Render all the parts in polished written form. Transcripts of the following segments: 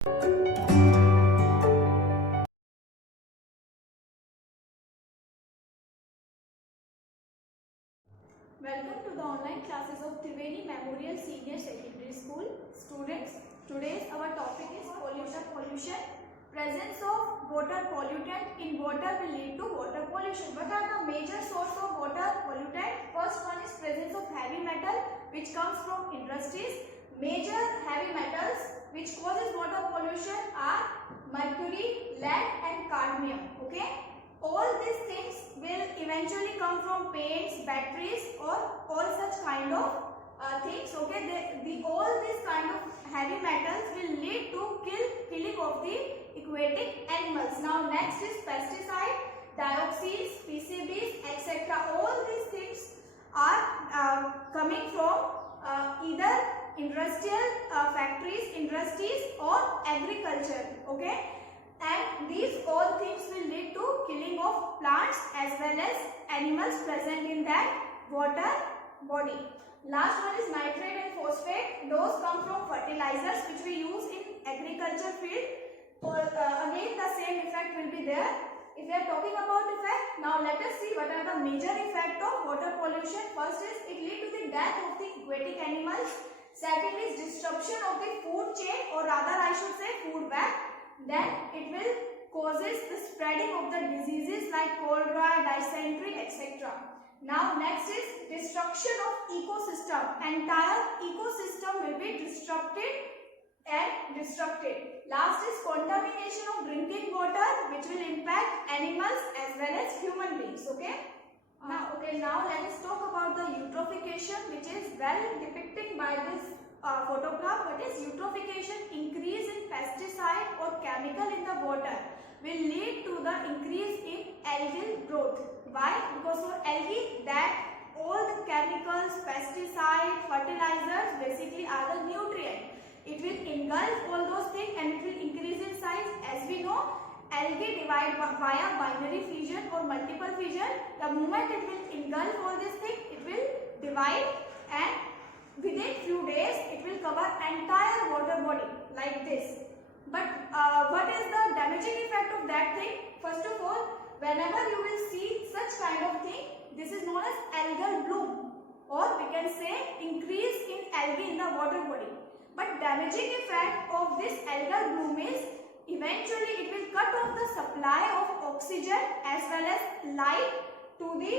Welcome to the online classes of Triveni Memorial Senior Secondary School. Students, today's our topic is pollution. Presence of water pollutant in water will lead to water pollution. What are the major source of water pollutant? First one is presence of heavy metal which comes from industries. Major heavy metals which causes water pollution are mercury, lead and cadmium. Okay. All these things will eventually come from paints, batteries or all such kind of things. Okay, all these kind of heavy metals will lead to killing of the aquatic animals. Now next is pesticide, dioxins, PCBs, etc. All these things are coming from either industrial factories, industries or agriculture. Okay. And these all things will lead to killing of plants as well as animals present in that water body. Last one is nitrate and phosphate. Those come from fertilizers which we use in agriculture field. Again the same effect will be there. If we are talking about effect, now let us see what are the major effect of water pollution. First is it lead to the death of the aquatic animals. Second is disruption of the food chain, or rather I should say food web. Then it will causes the spreading of the diseases like cholera, dysentery, etc. Now next is destruction of ecosystem. Entire ecosystem will be disrupted. Last is contamination of drinking water which will impact animals as well as human beings. Okay. Now let us talk about the eutrophication, which is well depicted by this photograph. What is eutrophication? Increase in pesticide or chemical in the water will lead to the increase in algal growth. Why? Because for algae, that all the chemicals, pesticide, fertilizers basically are the nutrient. It will engulf all those things and it will increase in size. As we know, algae divide via binary fission or multiple fission. The moment it will engulf all these things, it will divide and within few days it will cover entire water body like this. But what is the damaging effect of that thing? First of all, whenever you will see such kind of thing, this is known as algal bloom, or we can say increase in algae in the water body. But damaging effect of this algal bloom is eventually it will cut off the supply of oxygen as well as light to the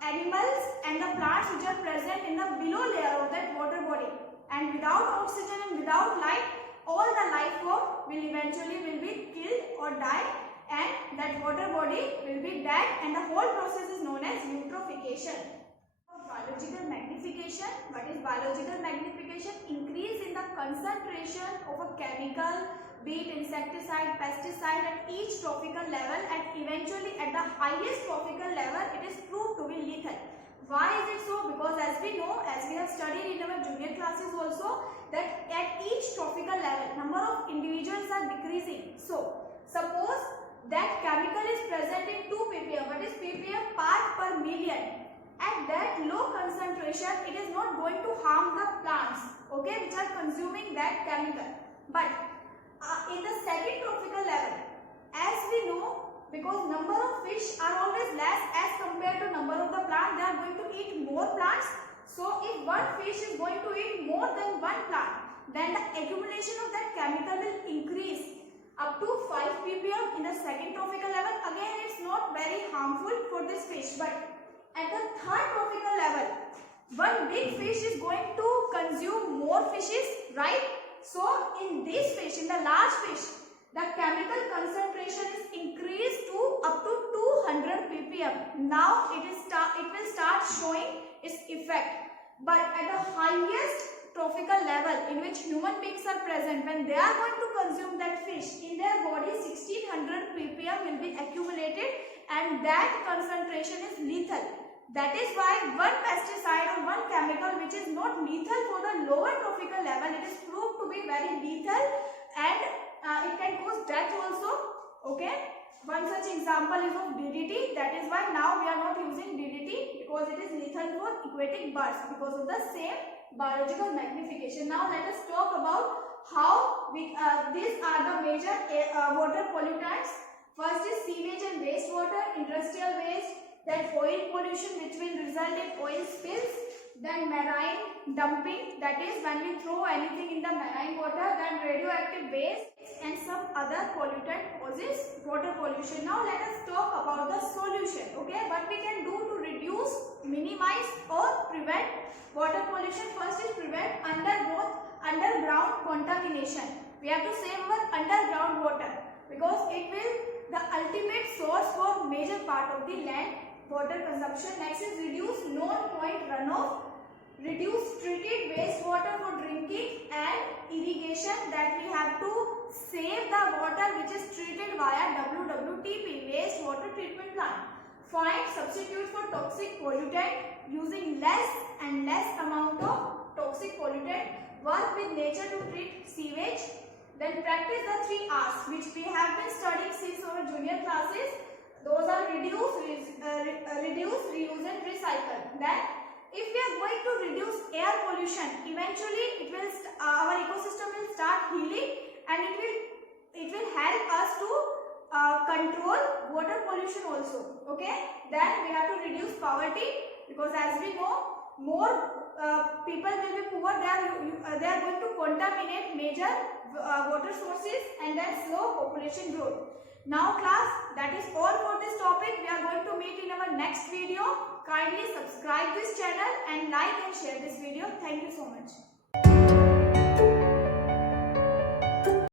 animals and the plants which are present in the below layer of that water body. And without oxygen and without light, all the life form will eventually be killed or die, and that water body will be dead, and the whole process is known as eutrophication. Biological magnification. What is biological magnification? Increase in the concentration of a chemical, be it insecticide, pesticide at each trophical level, and eventually at the highest trophical level it is proved to be lethal. Why is it so? Because as we know, as we have studied in our junior classes also, that at each trophical level number of individuals are decreasing. So suppose that chemical is present in 2 ppm. What is ppm? Part per million. At that low concentration, it is not going to harm the plants, okay, which are consuming that chemical. But in the second trophical level, as we know, because number of fish are always less as compared to number of the plant, they are going to eat more plants. So if one fish is going to eat more than one plant, then the accumulation of that chemical will increase up to 5 ppm in the second trophical level. Again, it's not very harmful for this fish, but at the third trophical level, one big fish is going to consume more fishes, right? So in this fish, in the large fish, the chemical concentration is increased to up to 200 ppm. Now it will start showing its effect. But at the highest trophical level in which human beings are present, when they are going to consume that fish, in their body 1600 ppm will be accumulated, and that concentration is lethal. That is why one pesticide or one chemical which is not lethal for the lower trophical level, it is proved to be very lethal, and it can cause death also. Okay. One such example is of DDT. That is why now we are not using DDT, because it is lethal for aquatic birds because of the same biological magnification. Now let us talk about these are the major water pollutants. First is sewage and wastewater, industrial waste, then oil pollution which will result in oil spills, then marine dumping, that is when we throw anything in the marine water, then radioactive waste and some other pollutant causes water pollution. Now let us talk about the solution. Okay, what we can do to reduce, minimize or prevent water pollution. First is prevent underground contamination. We have to save our underground water because it will the ultimate source for major part of the land water consumption. Next is reduce non-point runoff, reduce treated wastewater for drinking and irrigation, that we have to save the water which is treated via WWTP, wastewater treatment plant. Find substitute for toxic pollutant using less and less amount of toxic pollutant. Work with nature to treat sewage. Then practice the 3 R's which we have been studying since our junior classes. Those are reduce, reuse and recycle. Then if we are going to reduce air pollution, eventually it will our ecosystem will start healing and it will help us to control water pollution also. Okay. Then we have to reduce poverty because as we know more people will be poor, they are going to contaminate major water sources and then slow population growth. Now class, that is all for this topic. We are going to meet in our next video. Kindly subscribe this channel and like and share this video. Thank you so much.